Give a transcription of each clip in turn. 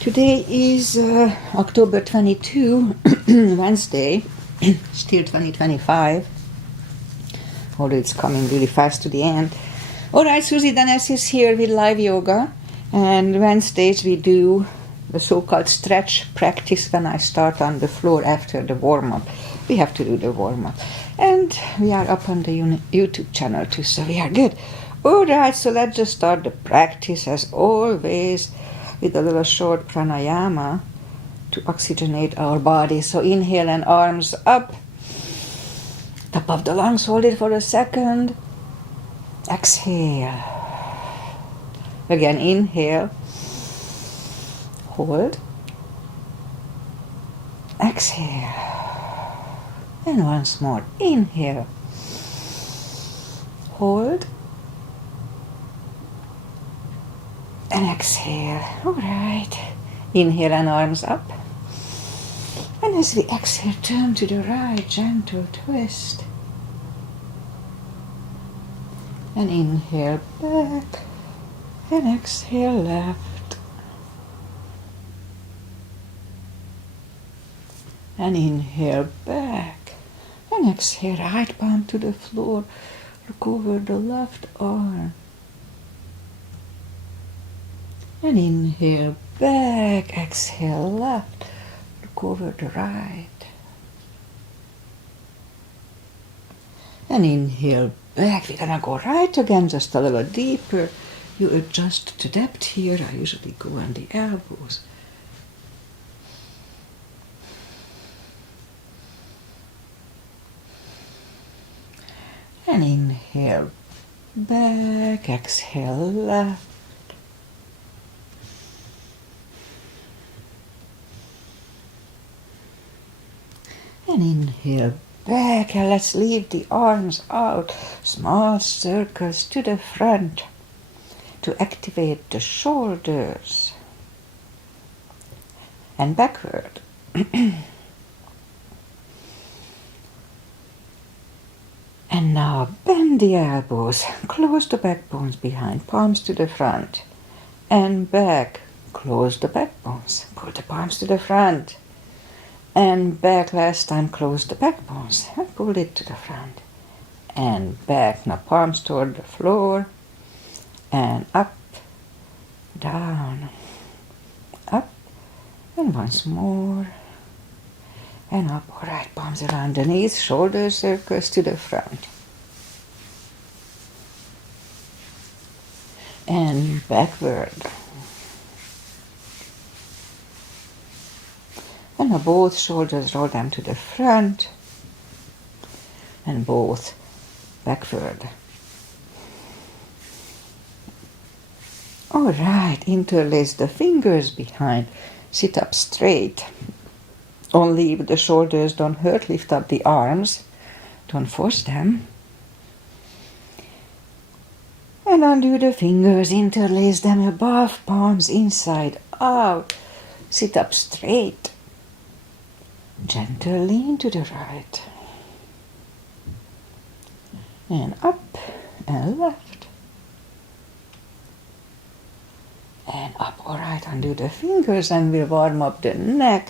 Today is October 22, Wednesday, still 2025, although it's coming really fast to the end. Alright, Susie Danes is here with live yoga, and Wednesdays we do the so-called stretch practice when I start on the floor after the warm-up. We have to do the warm-up. And we are up on the YouTube channel too, so we are good. Alright, so let's just start the practice as always with a little short pranayama to oxygenate our body. So inhale and arms up, top of the lungs, hold it for a second. Exhale. Again, inhale, hold, exhale. And once more, inhale, hold, and exhale. Alright. Inhale and arms up. And as we exhale, turn to the right, gentle twist. And inhale back. And exhale left. And inhale back. And exhale right palm to the floor. Look over the left arm. And inhale back, exhale left, look over the right. And inhale back, we're gonna go right again, just a little deeper. You adjust to depth here, I usually go on the elbows. And inhale back, exhale left. And inhale back, and let's leave the arms out, small circles to the front to activate the shoulders and backward. And now bend the elbows, close the backbones behind, palms to the front and back, close the backbones, pull the palms to the front. And back, last time, close the backbones and pull it to the front. And back, now palms toward the floor. And up, down, up, and once more. And up, alright, palms around the knees, shoulder circles to the front. And backward. And now both shoulders roll them to the front and both backward. Alright, interlace the fingers behind, sit up straight. Only if the shoulders don't hurt, lift up the arms, don't force them. And undo the fingers, interlace them above, palms inside out, sit up straight. Gentle lean to the right. And up and left. And up, alright, undo the fingers and we'll warm up the neck.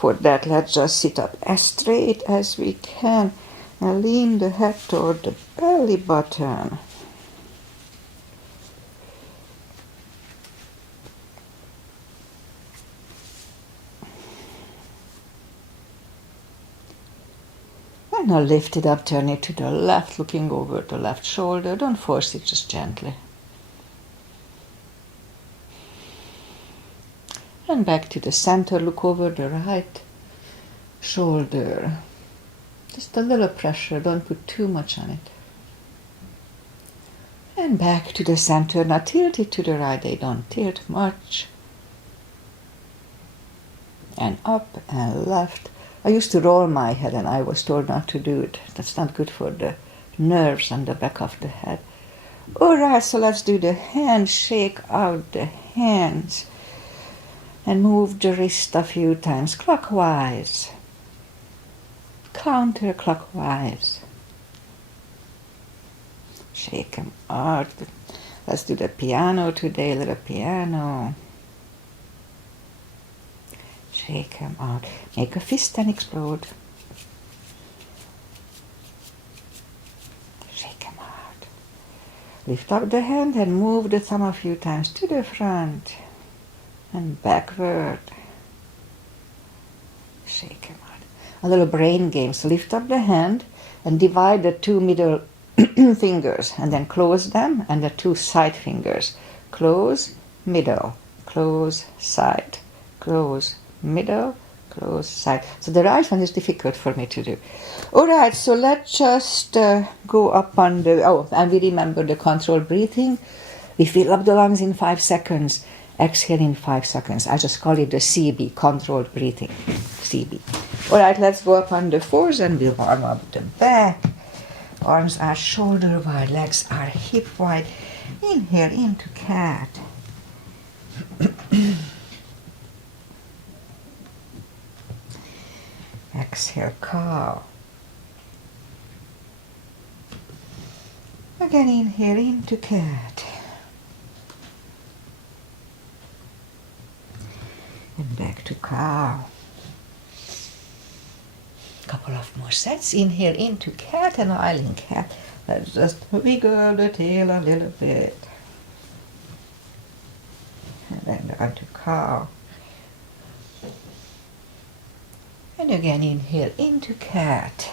For that, let's just sit up as straight as we can and lean the head toward the belly button. And now lift it up, turn it to the left, looking over the left shoulder. Don't force it, just gently. And back to the center, look over the right shoulder. Just a little pressure, don't put too much on it. And back to the center, now tilt it to the right, they don't tilt much. And up and left. I used to roll my head and I was told not to do it. That's not good for the nerves on the back of the head. Alright, so let's do the hands, shake out the hands. And move the wrist a few times clockwise, counterclockwise. Shake them out. Let's do the piano today, little piano. Shake them out. Make a fist and explode. Shake them out. Lift up the hand and move the thumb a few times to the front and backward. Shake them out. A little brain game. So lift up the hand and divide the two middle fingers and then close them, and the two side fingers. Close, middle, close, side, close, middle, close, side. So the right one is difficult for me to do. Alright, so let's just go up on the, and we remember the controlled breathing. We fill up the lungs in 5 seconds, exhale in 5 seconds. I just call it the CB, controlled breathing, CB. Alright, let's go up on the fours and we'll warm up the back. Arms are shoulder wide, legs are hip wide. Inhale into cat. Exhale, cow. Again, inhale into cat. And back to cow. Couple of more sets. Inhale into cat and island cat. Let's just wiggle the tail a little bit. And then down to cow. And again inhale into cat.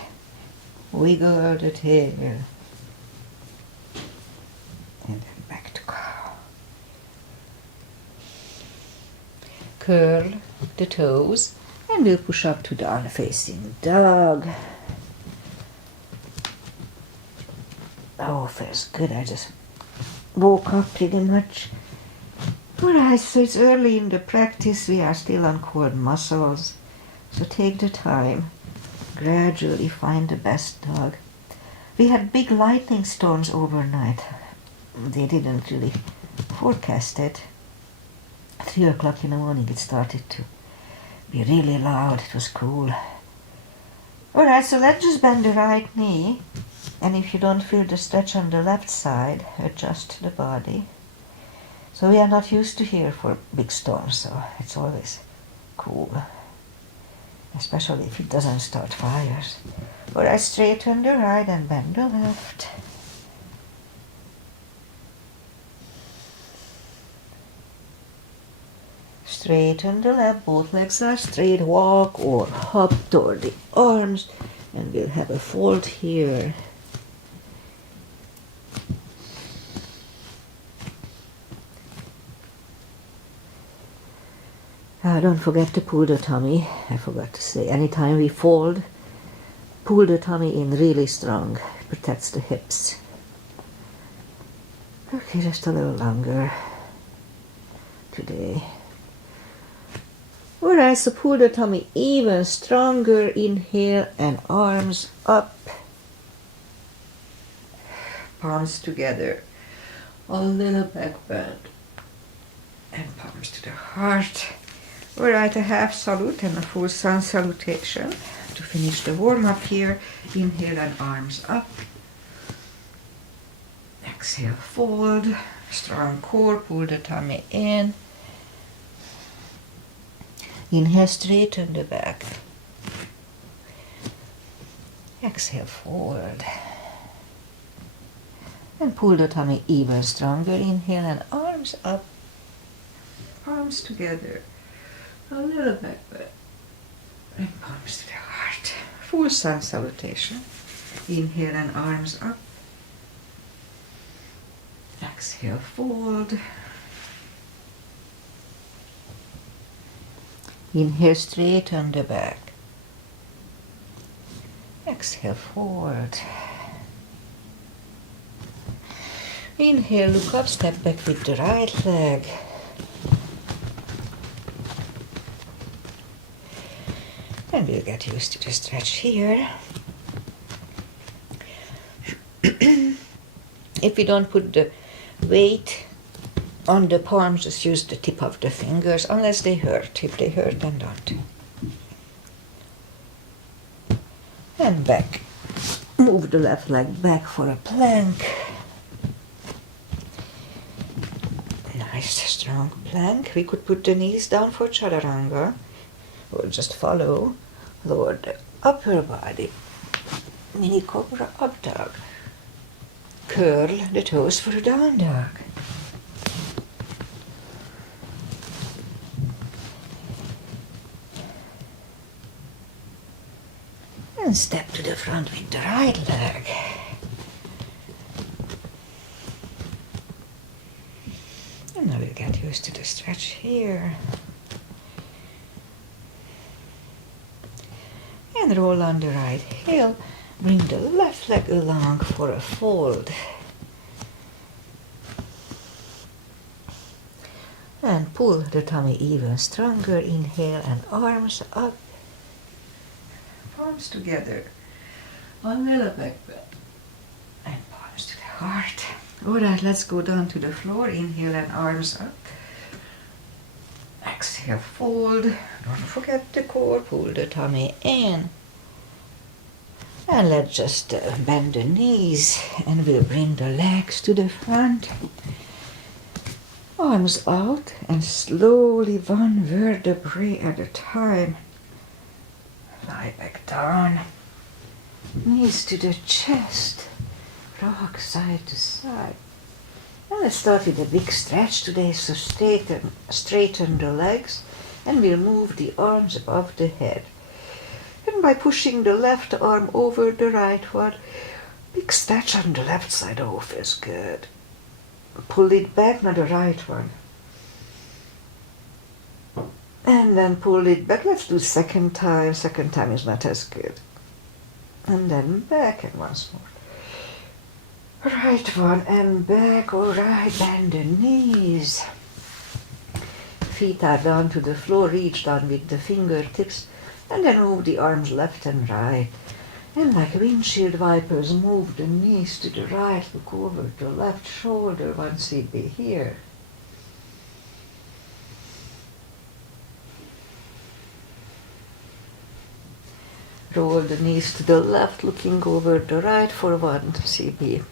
Wiggle the tail. And then back to cow. Curl the toes. And we'll push up to down facing dog. Oh, feels good. I just woke up pretty much. Alright, so it's early in the practice. We are still on core muscles. So take the time. Gradually find the best dog. We had big lightning storms overnight. They didn't really forecast it. 3 o'clock in the morning it started to be really loud. It was cool. Alright, so let's just bend the right knee. And if you don't feel the stretch on the left side, adjust the body. So we are not used to here for big storms, so it's always cool. Especially if it doesn't start fires. Alright, straighten the right and bend the left. Straighten the left, both legs are straight, walk or hop toward the arms, and we'll have a fold here. Don't forget to pull the tummy. I forgot to say, anytime we fold, pull the tummy in really strong. It protects the hips. Okay, just a little longer today. Alright, so pull the tummy even stronger. Inhale and arms up. Palms together. A little back bend. And palms to the heart. Alright, a half salute and a full sun salutation to finish the warm-up here. Inhale and arms up. Exhale, fold. Strong core, pull the tummy in. Inhale, straighten the back. Exhale, forward. And pull the tummy even stronger. Inhale and arms up. Palms together. A little back bend. And palms to the heart. Full sun salutation. Inhale and arms up. Exhale, fold. Inhale, straighten the back. Exhale, forward. Inhale, look up, step back with the right leg. And we'll get used to the stretch here. If we don't put the weight on the palms, just use the tip of the fingers, unless they hurt. If they hurt, then don't. And back. Move the left leg back for a plank. Nice strong plank. We could put the knees down for chaturanga. We'll just follow, lower the upper body, mini cobra up dog. Curl the toes for a down dog. And step to the front with the right leg. And now we'll get used to the stretch here. And roll on the right heel. Bring the left leg along for a fold. And pull the tummy even stronger. Inhale and arms up. Palms together on the back bend. And palms to the heart. Alright, let's go down to the floor. Inhale and arms up. Exhale, fold. Don't forget the core. Pull the tummy in. And let's just bend the knees. And we'll bring the legs to the front. Arms out. And slowly one vertebrae at a time. Lie back down. Knees to the chest. Rock side to side. And let's start with a big stretch today. So straighten the legs. And we'll move the arms above the head. And by pushing the left arm over the right one, big stretch on the left side. Oh, feels good. Pull it back, not the right one. And then pull it back. Let's do second time. Second time is not as good. And then back and once more. Right one and back. All right, bend the knees. Feet are down to the floor. Reach down with the fingertips. And then move the arms left and right. And like windshield wipers, move the knees to the right. Look over the left shoulder. One CB here. Roll the knees to the left, looking over the right for one CB.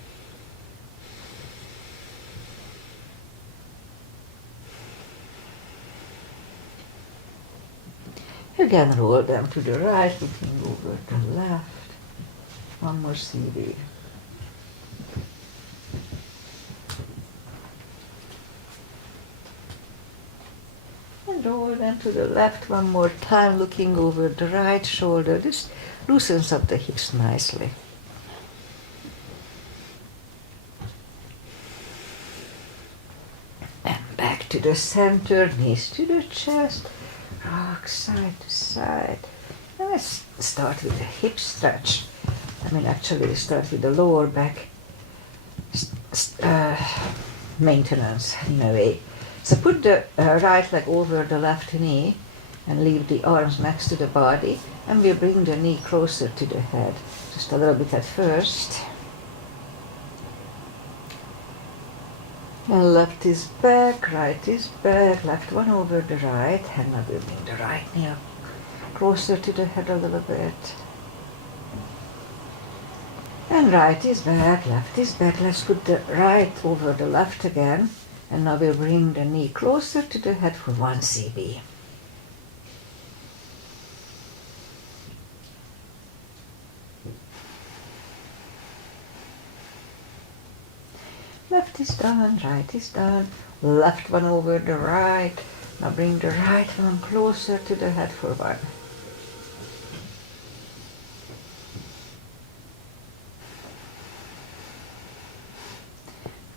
Again, roll them to the right, looking over the left. One more CB. And roll them to the left one more time, looking over the right shoulder. This loosens up the hips nicely. And back to the center, knees to the chest, rock side to side. And let's start with the hip stretch. Actually start with the lower back maintenance in a way. So put the right leg over the left knee and leave the arms next to the body, and we'll bring the knee closer to the head. Just a little bit at first. And left is back, right is back, left one over the right, and now we'll bring the right knee up closer to the head a little bit. And right is back, left is back. Let's put the right over the left again. And now we'll bring the knee closer to the head for one CB. Left is done, right is done. Left one over the right. Now bring the right one closer to the head for one.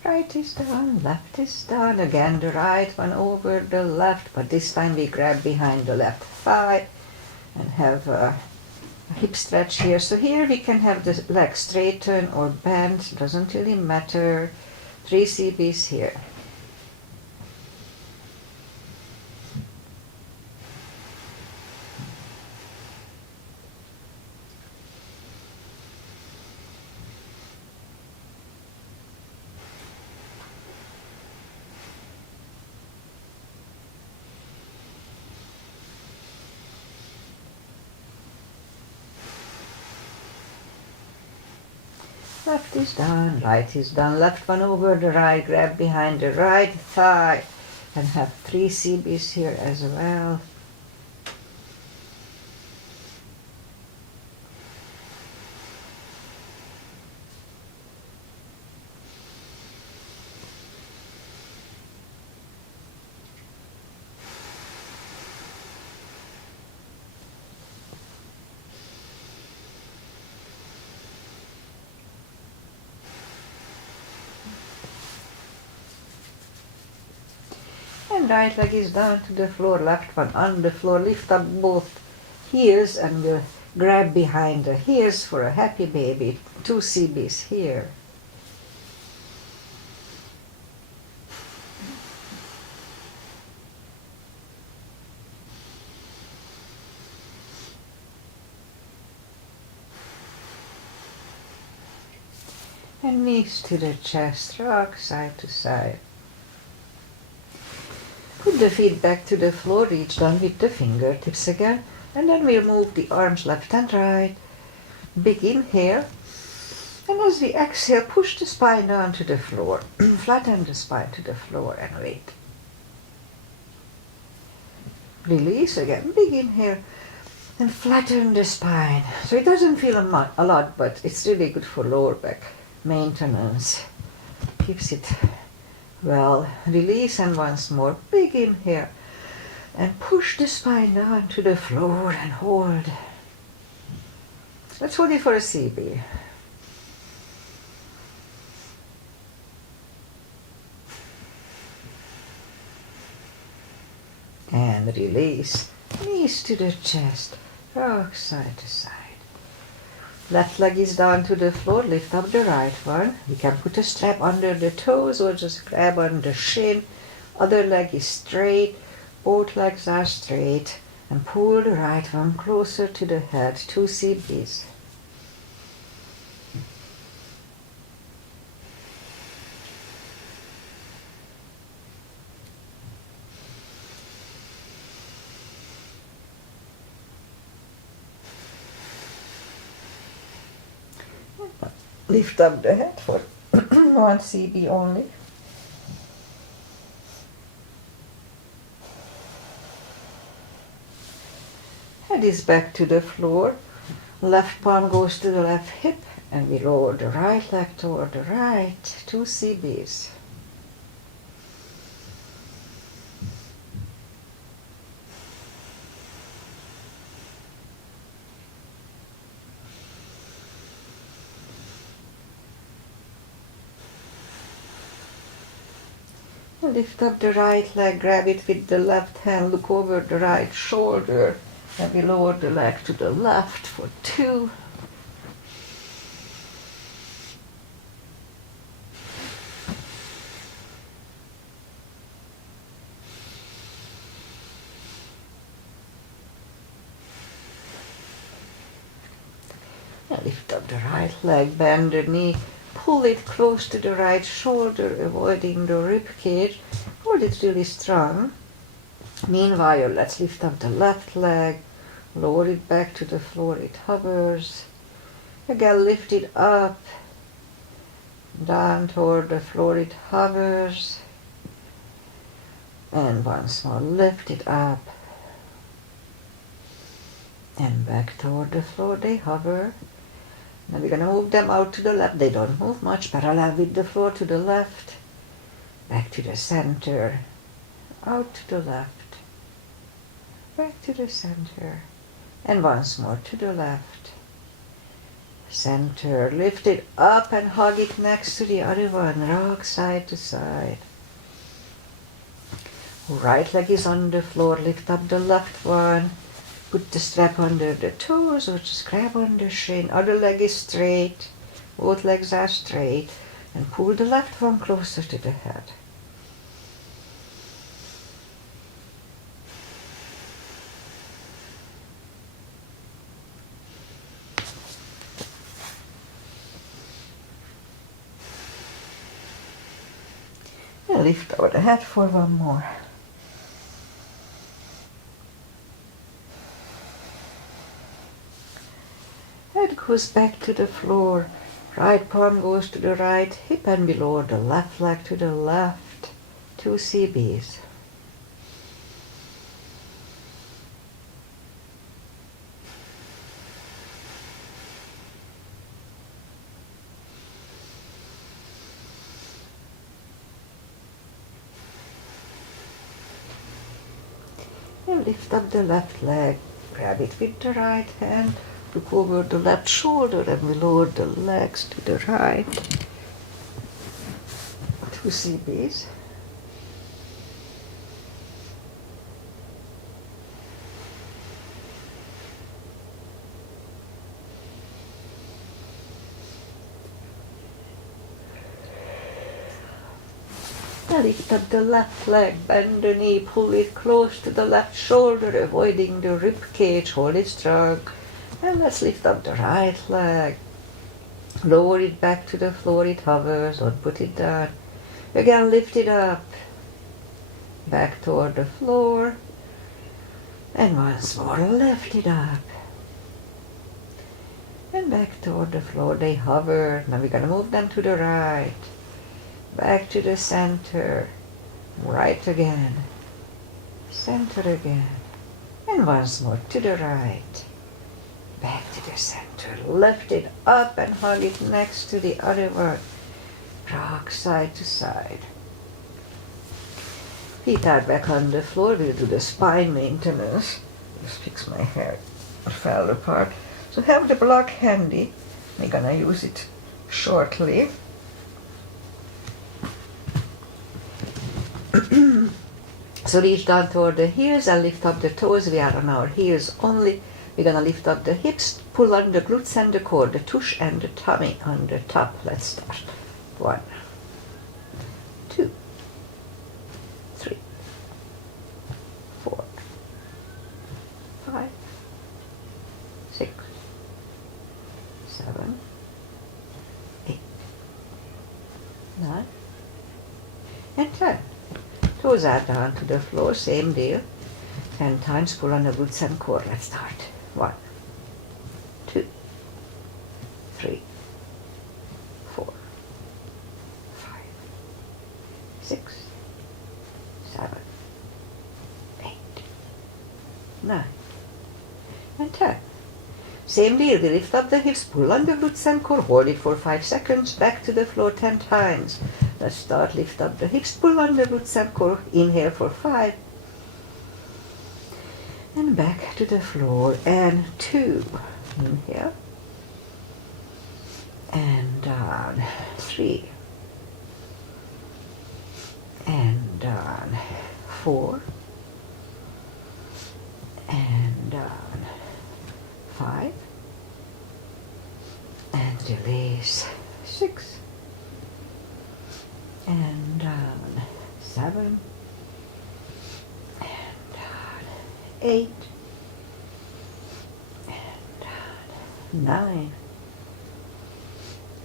Right is done, left is done. Again the right one over the left, but this time we grab behind the left thigh and have a hip stretch here. So here we can have the leg straighten or bend, doesn't really matter. 3 CBs here. Left is done, right is done. Left one over the right, grab behind the right thigh and have 3 CBs here as well. right leg is down to the floor, left one on the floor. Lift up both heels and we'll grab behind the heels for a happy baby. 2 CBs here. And knees to the chest, rock side to side. Put the feet back to the floor, reach down with the fingertips again, and then we'll move the arms left and right. Big inhale, and as we exhale, push the spine down to the floor. Flatten the spine to the floor and wait. Release again, big inhale, and flatten the spine. So it doesn't feel a lot, but it's really good for lower back maintenance. Keeps it well. Release, and once more, big inhale, and push the spine down to the floor and hold. Let's hold it for a CB. And release. Knees to the chest, rock side to side. Left leg is down to the floor, lift up the right one. We can put a strap under the toes or just grab on the shin. Other leg is straight, both legs are straight. And pull the right one closer to the head, 2 CBs. Lift up the head for 1 CB only. Head is back to the floor. Left palm goes to the left hip, and we lower the right leg toward the right, 2 CBs. Lift up the right leg, grab it with the left hand, look over the right shoulder, and we lower the leg to the left for 2. And lift up the right leg, bend the knee, pull it close to the right shoulder, avoiding the rib cage. Hold it really strong. Meanwhile, let's lift up the left leg, lower it back to the floor, it hovers. Again, lift it up, down toward the floor, it hovers. And once more, lift it up. And back toward the floor, they hover. Now we're going to move them out to the left. They don't move much, parallel with the floor to the left. Back to the center. Out to the left. Back to the center. And once more to the left. Center. Lift it up and hug it next to the other one. Rock side to side. Right leg is on the floor. Lift up the left one. Put the strap under the toes or just grab on the shin. Other leg is straight. Both legs are straight. And pull the left one closer to the head. And lift over the head for one more. Head goes back to the floor. Right palm goes to the right hip and below the left leg to the left. 2 CBs. And lift up the left leg. Grab it with the right hand. Look over the left shoulder and we lower the legs to the right. 2 CBs. Now lift up the left leg, bend the knee, pull it close to the left shoulder, avoiding the rib cage, hold it strong. And let's lift up the right leg. Lower it back to the floor, it hovers, don't put it down. Again, lift it up, back toward the floor. And once more, lift it up. And back toward the floor, they hover. Now we're going to move them to the right. Back to the center. Right again. Center again. And once more to the right. Back to the center. Lift it up and hug it next to the other one. Rock side to side. Feet are back on the floor. We'll do the spine maintenance. Just fix my hair. It fell apart. So have the block handy. We're gonna use it shortly. So reach down toward the heels and lift up the toes. We are on our heels only. We're gonna lift up the hips, pull on the glutes and the core, the tush and the tummy on the top. Let's start. 1, 2, 3, 4, 5, 6, 7, 8, 9, and 10. Toes are down to the floor, same deal. 10 times, pull on the glutes and core. Let's start. 1, 2, 3, 4, 5, 6, 7, 8, 9, and 10. Same deal, we lift up the hips, pull on the glutes and core, hold it for 5 seconds, back to the floor 10 times. Let's start, lift up the hips, pull on the glutes and core, inhale for 5, and back to the floor, and 2, inhale, and down, 3, and down, 4, and down, 5, and release, 6, and down, 7, and down, 8, and down, 9,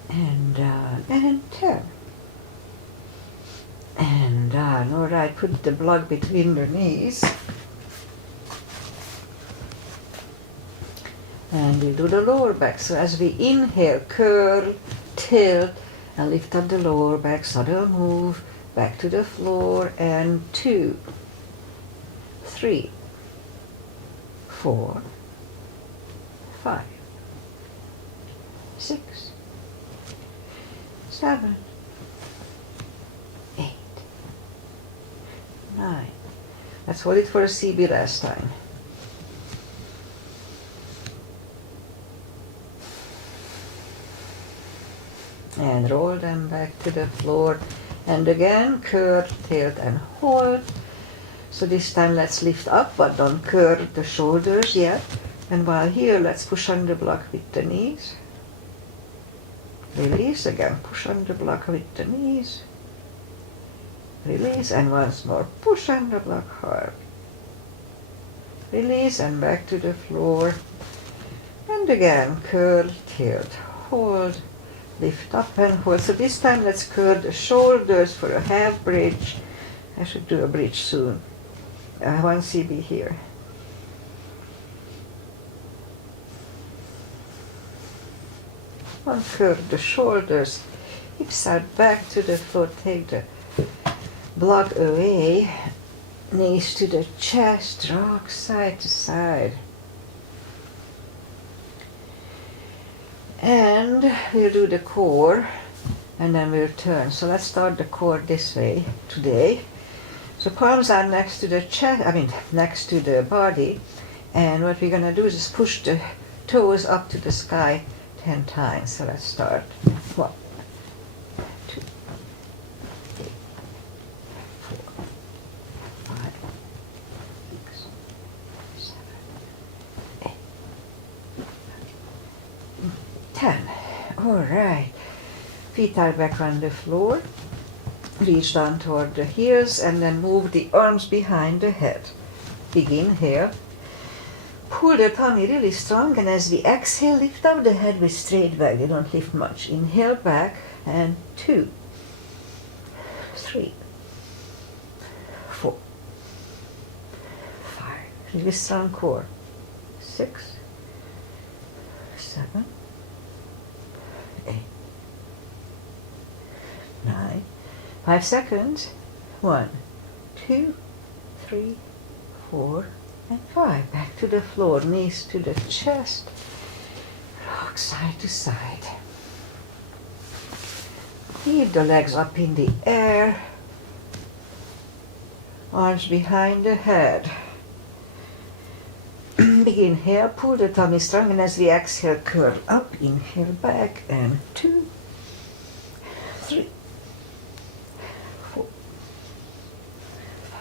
and down, and 10, and down. All right, put the block between the knees. And we'll do the lower back. So as we inhale, curl, tilt, and lift up the lower back, subtle move, back to the floor, and 2, 3, 4, 5, 6, 7, 8, 9. Let's hold it for a CB last time. And roll them back to the floor. And again, curl, tilt, and hold. So this time let's lift up, but don't curl the shoulders yet. And while here, let's push on the block with the knees. Release again, push on the block with the knees. Release, and once more, push on the block hard. Release, and back to the floor. And again, curl, tilt, hold. Lift up and hold. So this time let's curl the shoulders for a half bridge. I should do a bridge soon. 1 CB here. One curl the shoulders. Hips are back to the floor. Take the block away. Knees to the chest. Rock side to side. And we'll do the core, and then we'll turn. So let's start the core this way today. So palms are next to the chest, next to the body. And what we're gonna do is just push the toes up to the sky 10 times. So let's start. 1, 2, 3, 4, 5, 6, 7, 8, 10. All right. Feet are back on the floor. reach down toward the heels and then move the arms behind the head. Begin here. Pull the tummy really strong, and as we exhale, lift up the head with straight back. You don't lift much. Inhale back, and 2, 3, 4, 5. Really strong core. 6, 7, 8, 9. 5 seconds. 1, 2, 3, 4, and 5. Back to the floor, knees to the chest, rock side to side. Keep the legs up in the air, arms behind the head. Begin here, pull the tummy strong, and as we exhale, curl up, inhale back, and 2, 3, 4, 5,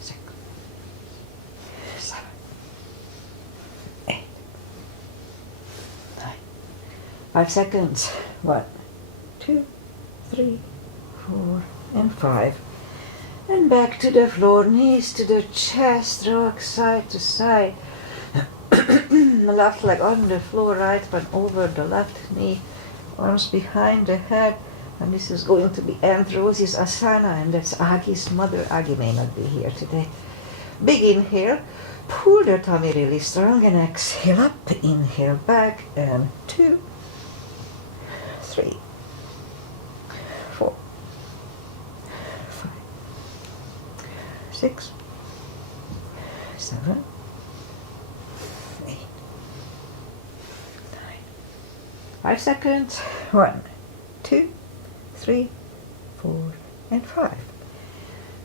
6, 7, 8, 9. 5 seconds. 1, 2, 3, 4, and 5. And back to the floor, knees to the chest, rock side to side. The left leg on the floor, right one over the left knee, arms behind the head. And this is going to be Aunt Rosie's asana, and that's Agi's mother. Agi may not be here today. Begin here. Pull the tummy really strong and exhale up. Inhale back, and 2, 3, 4, 5, 6, 7, 8, 9. 5 seconds. 1, 2, 3, 4, and 5.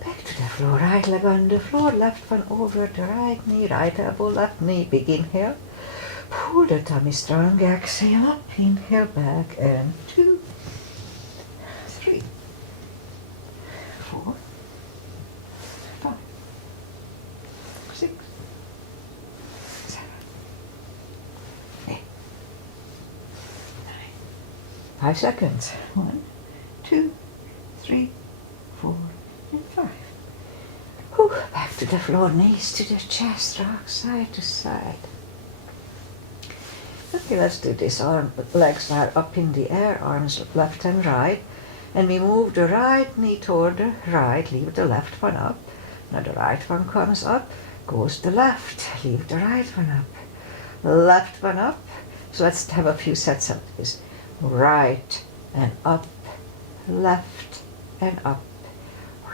Back to the floor, right leg on the floor, left one over the right knee, right elbow, left knee. Begin here. Pull the tummy strong, exhale up, inhale back, and 2, 3, 4, 5, 6, 7, 8, 9. 5 seconds. 1, 2, 3, 4, and 5. Whew. Back to the floor, knees to the chest, rock side to side. Okay, let's do this. Legs are up in the air, arms left and right. And we move the right knee toward the right, leave the left one up. Now the right one comes up, goes the left, leave the right one up. Left one up. So let's have a few sets of this. Right and up, left and up,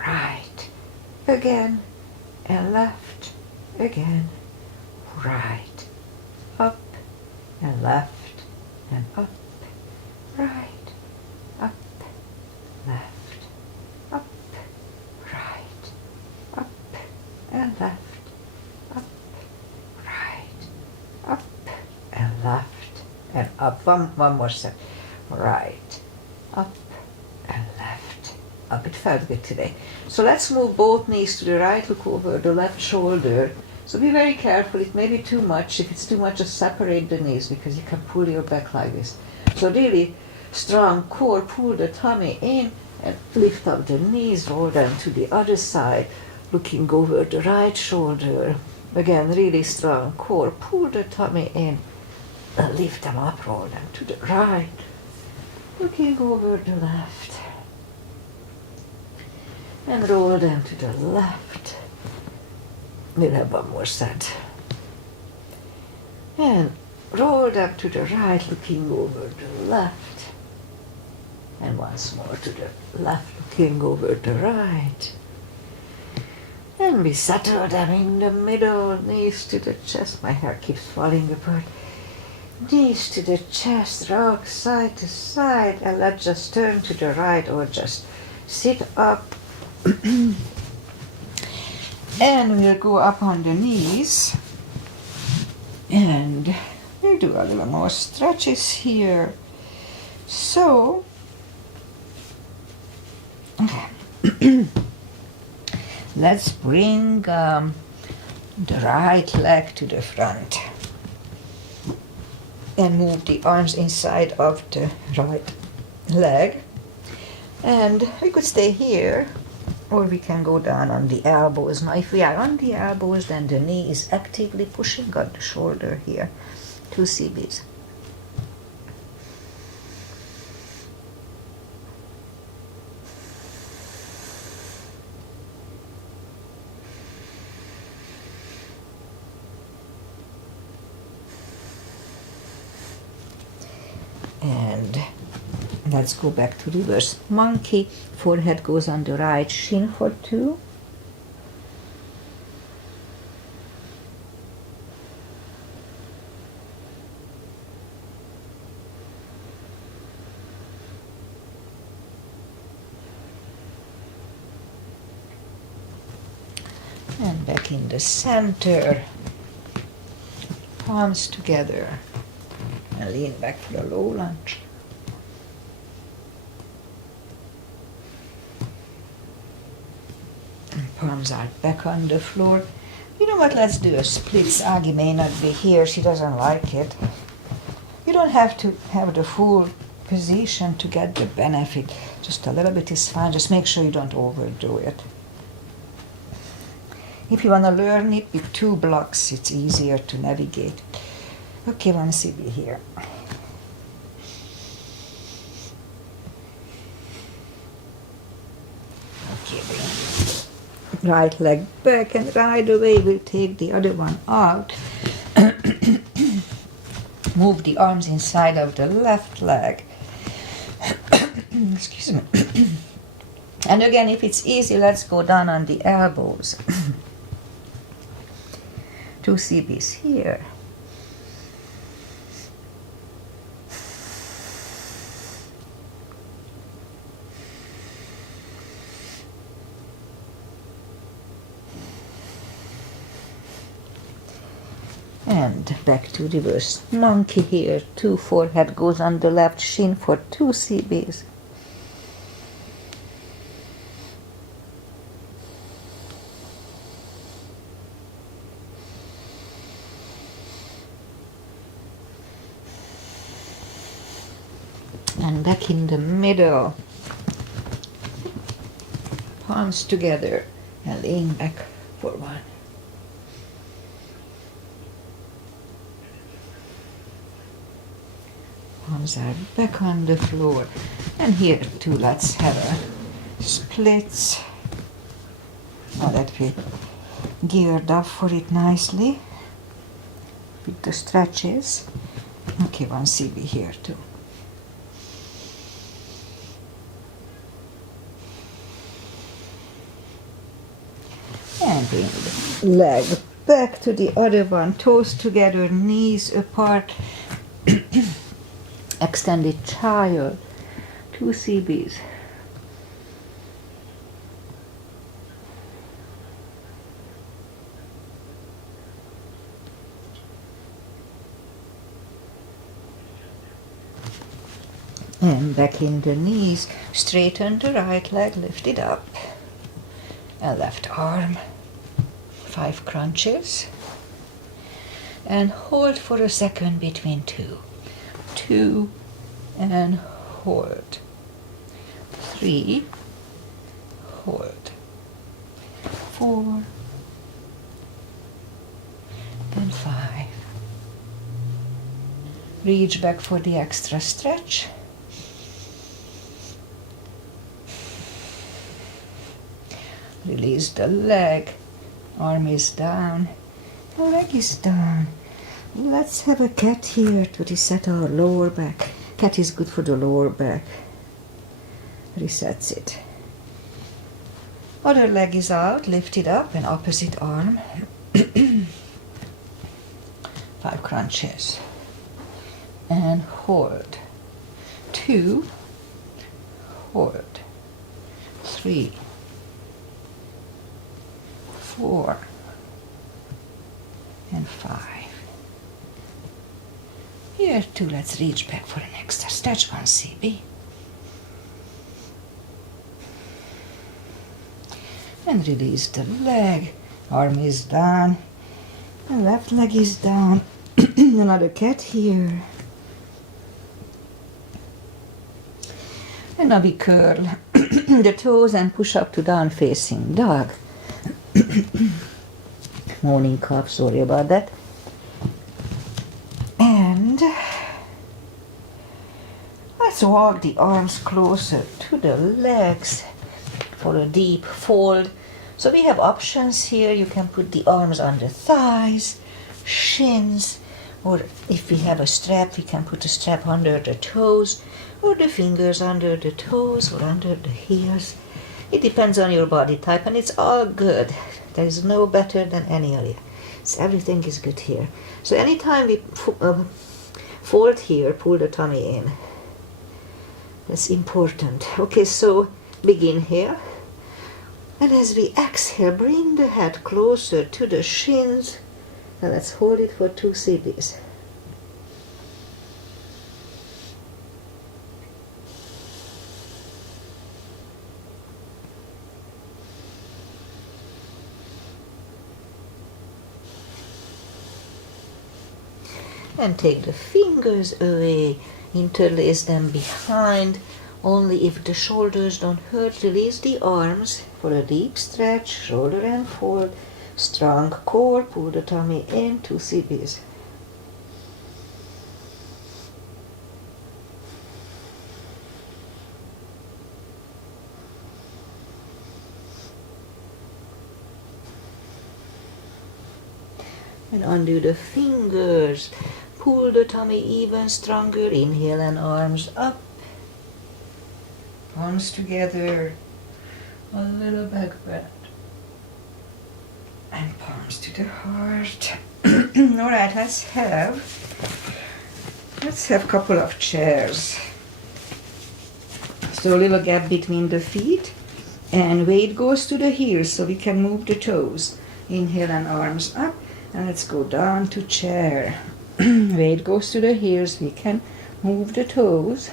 right, again, and left, again, right, up, and left, and up, right, up, left, up, right, up, and left, up, right, up, and left, and up. One more set. Right, up, and left, up. It felt good today. So let's move both knees to the right, look over the left shoulder. So be very careful, it may be too much. If it's too much, just separate the knees, because you can pull your back like this. So really strong core, pull the tummy in and lift up the knees, roll them to the other side, looking over the right shoulder. Again, really strong core, pull the tummy in, and lift them up, roll them to the right, looking over the left, and roll them to the left. We'll have one more set. And roll them to the right, looking over the left. And once more to the left, looking over the right. And we settle them in the middle, knees to the chest. My hair keeps falling apart. Knees to the chest, rock side to side, and let's just turn to the right or just sit up. And we'll go up on the knees, and we'll do a little more stretches here. So, let's bring the right leg to the front and move the arms inside of the right leg. And we could stay here, or we can go down on the elbows. Now if we are on the elbows, then the knee is actively pushing out the shoulder here. 2 CBs. And let's go back to reverse monkey. Forehead goes on the right shin for 2. And back in the center. Palms together. And lean back for a low lunge. And palms are back on the floor. You know what, let's do a splits. Agi may not be here, she doesn't like it. You don't have to have the full position to get the benefit. Just a little bit is fine, just make sure you don't overdo it. If you want to learn it with 2 blocks, it's easier to navigate. Okay, 1 CB here. Okay, bring right leg back, and right away we'll take the other one out. Move the arms inside of the left leg. Excuse me. And again, if it's easy, let's go down on the elbows. 2 CBs here. And back to reverse monkey here. 2 forehead goes on the left shin for 2 CBs. And back in the middle. Palms together and lean back for 1. Arms are back on the floor. And here too, let's have a splits. Now that we geared up for it nicely with the stretches. Okay, 1 CB here too. And bring the leg back to the other one, toes together, knees apart. Extended child, 2 CBs. And back in the knees, straighten the right leg, lift it up. And left arm, 5 crunches. And hold for a second between 2. 2 and hold. 3, hold. 4 and 5. Reach back for the extra stretch. Release the leg. Arm is down. The leg is down. Let's have a cat here to reset our lower back. Cat is good for the lower back. Resets it. Other leg is out, lift it up, and opposite arm. 5 crunches. And hold. 2, hold. 3, 4, and 5. Here too, let's reach back for an extra stretch, 1 CB. And release the leg, arm is down, the left leg is down. Another cat here. And now we curl the toes and push up to down facing dog. Morning cough, sorry about that. And let's walk the arms closer to the legs for a deep fold. So we have options here. You can put the arms on the thighs, shins, or if we have a strap, we can put the strap under the toes, or the fingers under the toes, or under the heels. It depends on your body type, and it's all good. There is no better than any other. So everything is good here. So anytime we fold here, pull the tummy in. That's important. Okay, so begin here. And as we exhale, bring the head closer to the shins. And let's hold it for 2 CBs. And take the fingers away, interlace them behind. Only if the shoulders don't hurt, release the arms for a deep stretch, shoulder and fold. Strong core, pull the tummy in, 2 CBs. And undo the fingers. Pull the tummy even stronger. Inhale and arms up. Palms together. A little back bend. And palms to the heart. Alright, let's have a couple of chairs. So a little gap between the feet. And weight goes to the heels so we can move the toes. Inhale and arms up. And let's go down to chair. Weight goes to the heels. We can move the toes.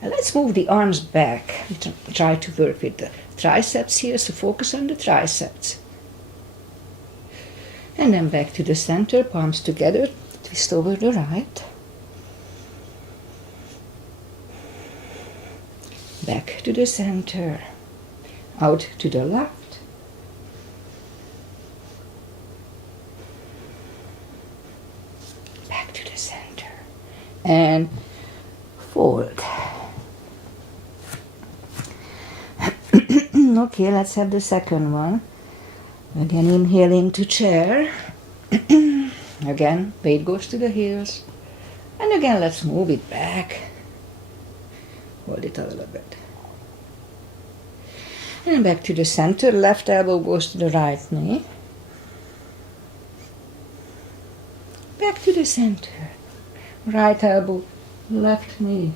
And let's move the arms back. We try to work with the triceps here, so focus on the triceps. And then back to the center, palms together. Twist over the right. Back to the center. Out to the left. And fold. Okay, let's have the second one. Again, inhale into chair. Again, weight goes to the heels. And again, let's move it back. Hold it a little bit. And back to the center. Left elbow goes to the right knee. Back to the center. Right elbow, left knee.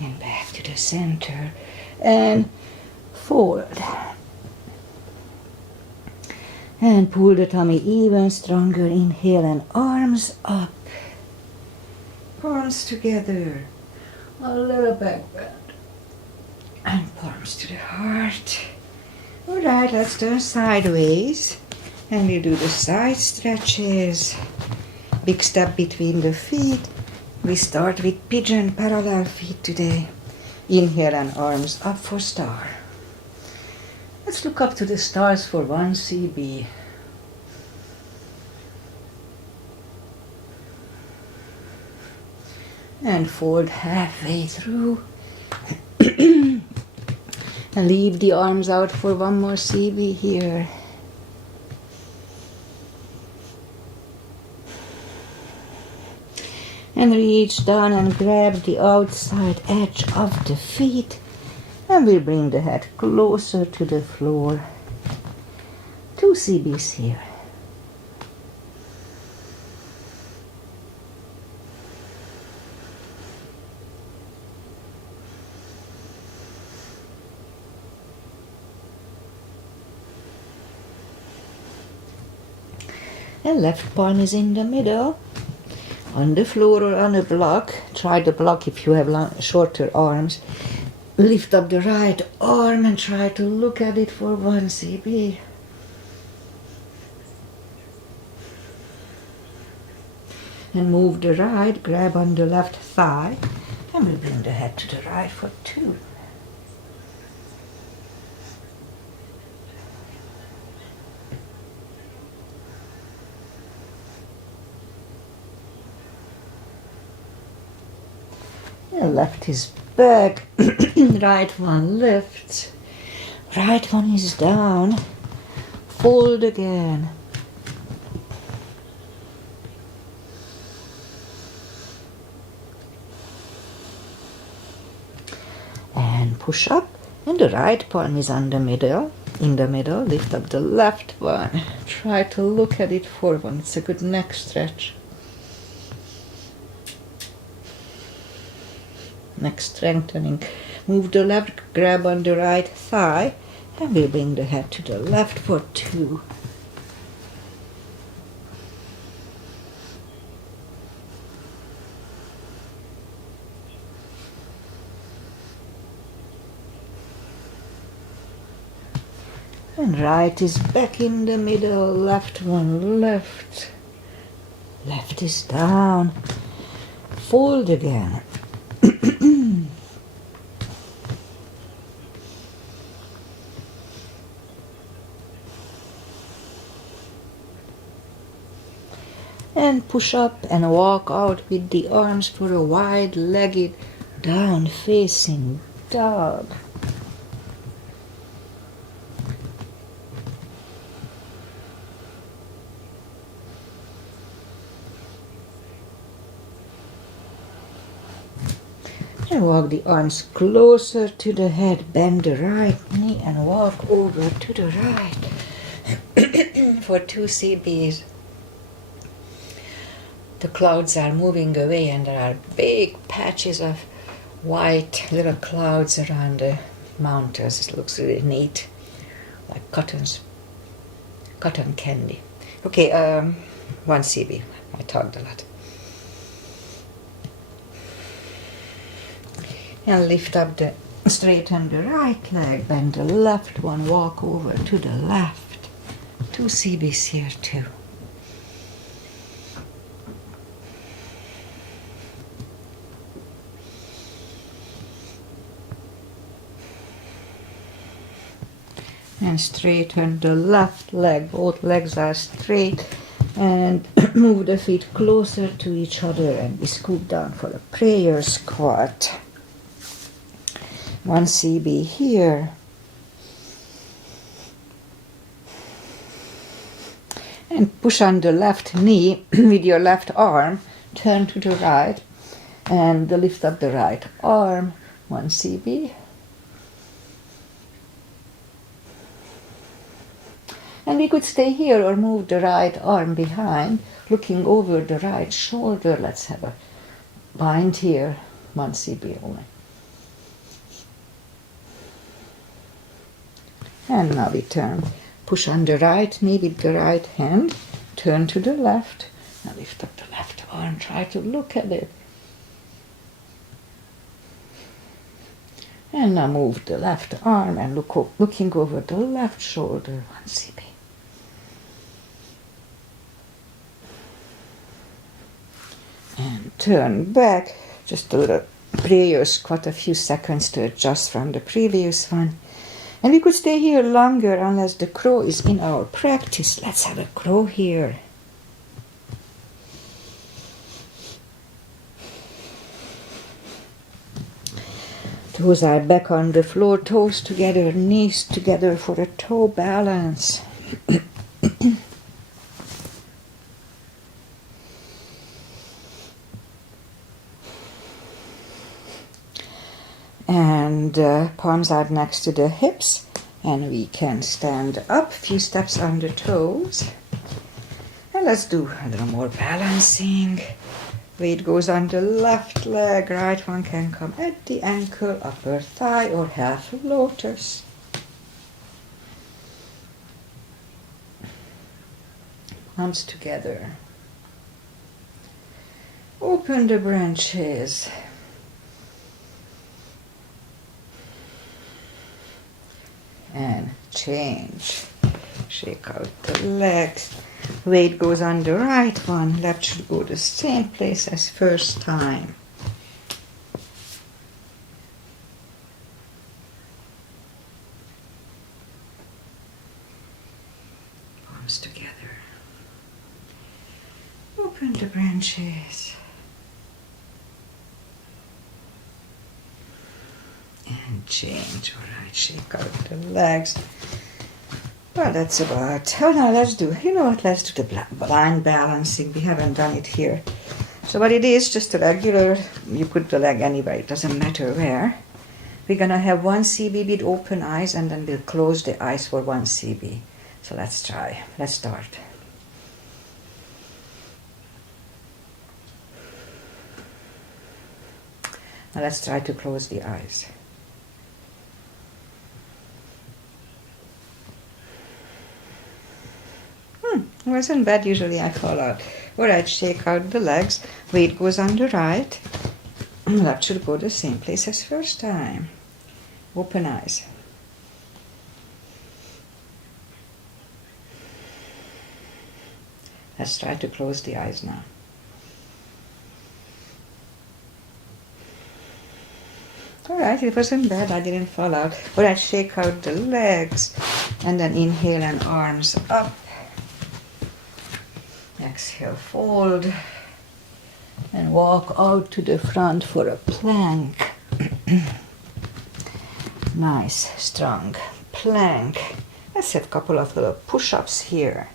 And back to the center. And forward. And pull the tummy even stronger. Inhale and arms up. Palms together. A little back bend. And palms to the heart. Alright, let's turn sideways. And we do the side stretches. Big step between the feet. We start with pigeon parallel feet today. Inhale and arms up for star. Let's look up to the stars for 1 CB. And fold halfway through. And leave the arms out for 1 more CB here. And reach down and grab the outside edge of the feet. And we'll bring the head closer to the floor. 2 CBs here. And left palm is in the middle. On the floor or on a block. Try the block if you have shorter arms. Lift up the right arm and try to look at it for 1 CB. And move the right, grab on the left thigh, and we bring the head to the right for 2. And left is back, right one lifts, right one is down, fold again. And push up, and the right palm is in the middle, lift up the left one. Try to look at it for one, it's a good neck stretch. Neck strengthening. Move the left, grab on the right thigh, and we bring the head to the left for 2. And right is back in the middle, left one left. Left is down. Fold again. And push up and walk out with the arms for a wide-legged down-facing dog. And walk the arms closer to the head, bend the right knee and walk over to the right for 2 CBs. The clouds are moving away and there are big patches of white little clouds around the mountains. It looks really neat, like cotton candy. Okay, 1 CB. I talked a lot. And lift up straighten the right leg, bend the left one, walk over to the left. 2 CBs here too. And straighten the left leg, both legs are straight, and move the feet closer to each other and we scoop down for a prayer squat. 1 CB here. And push on the left knee with your left arm, turn to the right, and lift up the right arm. 1 CB. And we could stay here or move the right arm behind, looking over the right shoulder. Let's have a bind here, 1 CB only. And now we turn. Push on the right knee with the right hand, turn to the left. Now lift up the left arm, try to look at it. And now move the left arm and looking over the left shoulder, 1 CB. And turn back, just a little prayer squat, a few seconds to adjust from the previous one. And we could stay here longer unless the crow is in our practice. Let's have a crow here. Toes are back on the floor, toes together, knees together for a toe balance. And palms are next to the hips, and we can stand up, few steps on the toes. And let's do a little more balancing. Weight goes on the left leg, right one can come at the ankle, upper thigh or half lotus. Arms together. Open the branches. And change. Shake out the legs. Weight goes on the right one. Left should go the same place as first time. Palms together. Open the branches. And change. Alright, shake out the legs. Well, that's about. Oh, now let's do. You know what? Let's do the blind balancing. We haven't done it here. So what it is, just a regular. You put the leg anywhere. It doesn't matter where. We're gonna have one CB with open eyes, and then we'll close the eyes for one CB. So let's try. Let's start. Now let's try to close the eyes. It wasn't bad. Usually I fall out. Alright, shake out the legs. Weight goes on the right. Left should go the same place as first time. Open eyes. Let's try to close the eyes now. Alright, it wasn't bad. I didn't fall out. Alright, shake out the legs. And then inhale and arms up. Exhale, fold, and walk out to the front for a plank. Nice, strong plank. Let's have a couple of little push-ups here.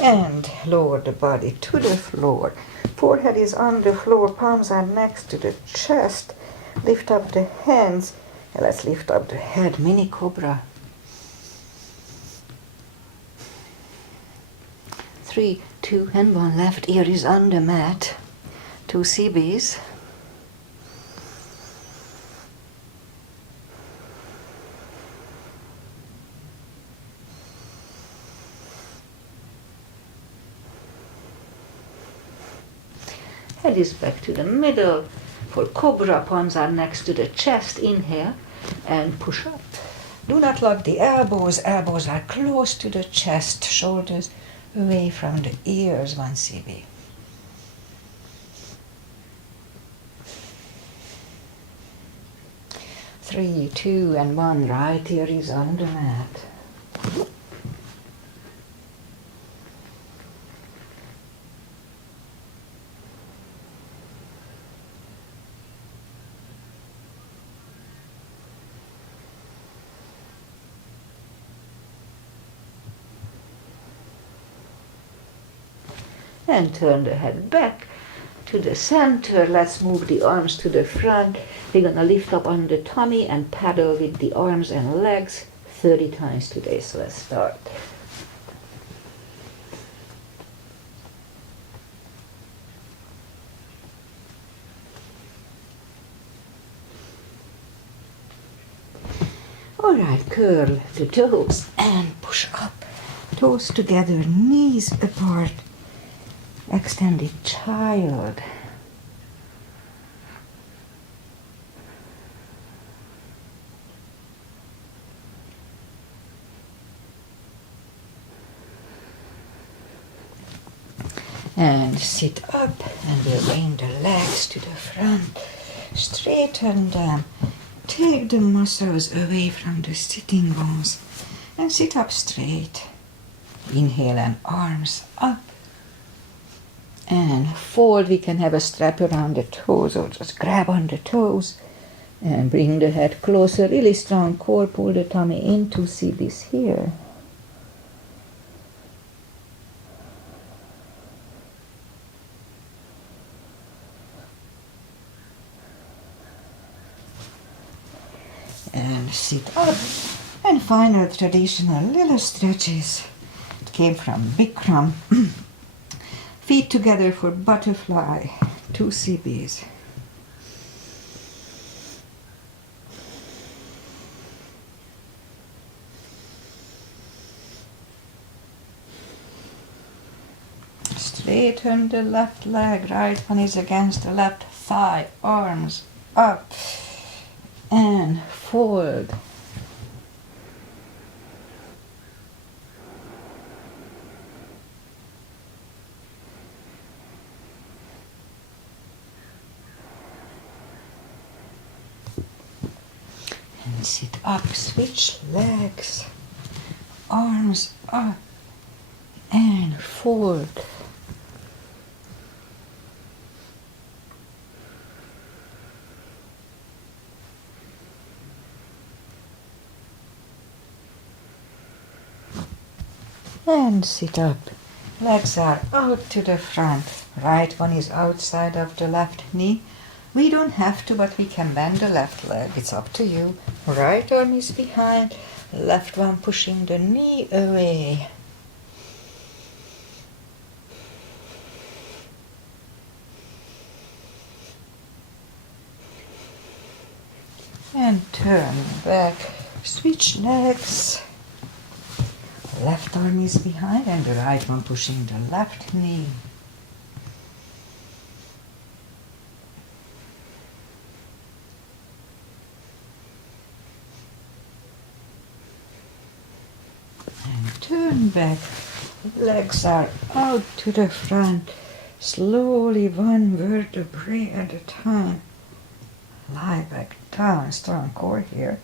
And lower the body to the floor. Forehead is on the floor, palms are next to the chest. Lift up the hands, and let's lift up the head, mini cobra. 3, 2, and 1. Left ear is on the mat. 2 CBs. Head is back to the middle. For cobra, palms are next to the chest. Inhale and push up. Do not lock the elbows. Elbows are close to the chest. Shoulders away from the ears, 1 CB. Three, 2, and 1. Right ear is on the mat. And turn the head back to the center. Let's move the arms to the front. We're going to lift up on the tummy and paddle with the arms and legs 30 times today. So let's start. Alright, curl the toes and push up. Toes together, knees apart. Extended child. And sit up, and we'll bring the legs to the front. Straighten them. Take the muscles away from the sitting bones. And sit up straight. Inhale and arms up. And fold. We can have a strap around the toes or just grab on the toes and bring the head closer. Really strong core. Pull the tummy in. 2 CBs here. And sit up. And final traditional little stretches. It came from Bikram. Feet together for butterfly, 2 CBs. Straighten the left leg, right one is against the left thigh, arms up and fold. And sit up, switch legs, arms up and forward. And sit up. Legs are out to the front. Right one is outside of the left knee. We don't have to, but we can bend the left leg. It's up to you. Right arm is behind. Left one pushing the knee away. And turn back. Switch legs. Left arm is behind and the right one pushing the left knee. And turn back. Legs are out to the front. Slowly, one vertebrae at a time. Lie back down. Strong core here.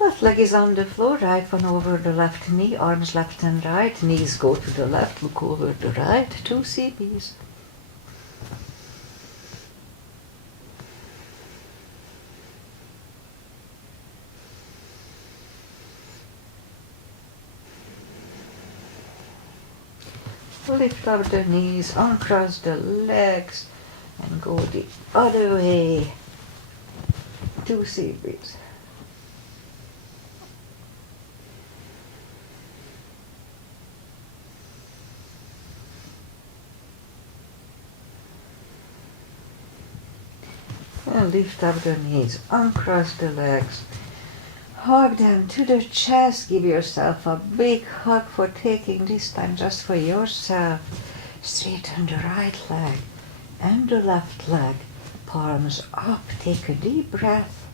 Left leg is on the floor, right one over the left knee, arms left and right, knees go to the left, look over the right, 2 CBs. Lift up the knees, uncross the legs, and go the other way, 2 CBs. And lift up the knees, uncross the legs, hug them to the chest, give yourself a big hug for taking this time just for yourself. Straighten the right leg and the left leg, palms up, take a deep breath.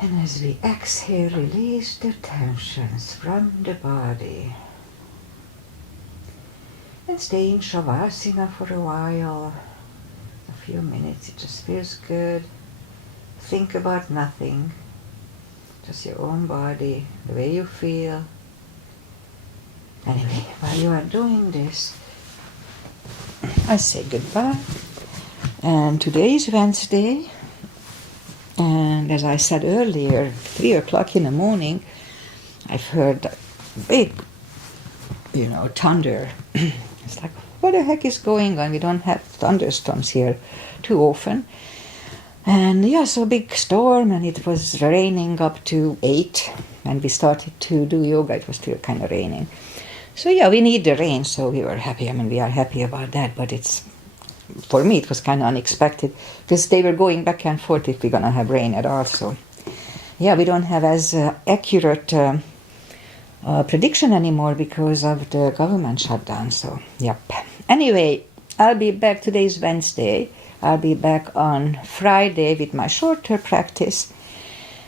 And as we exhale, release the tensions from the body. And stay in Shavasana for a while. A few minutes, it just feels good. Think about nothing, just your own body, the way you feel. Anyway, while you are doing this, I say goodbye. And today is Wednesday, and as I said earlier, 3 o'clock in the morning, I've heard a big, thunder. It's like, what the heck is going on? We don't have thunderstorms here too often. And yeah, so big storm, and it was raining up to 8. When we started to do yoga, it was still kind of raining. So yeah, we need the rain, so we were happy. We are happy about that, but for me, it was kind of unexpected, because they were going back and forth if we're going to have rain at all. So yeah, we don't have as accurate prediction anymore because of the government shutdown. So yep. Anyway, I'll be back. Today's Wednesday. I'll be back on Friday with my shorter practice.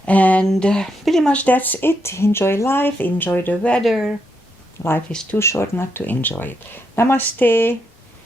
And pretty much that's it. Enjoy life, enjoy the weather. Life is too short not to enjoy it. Namaste.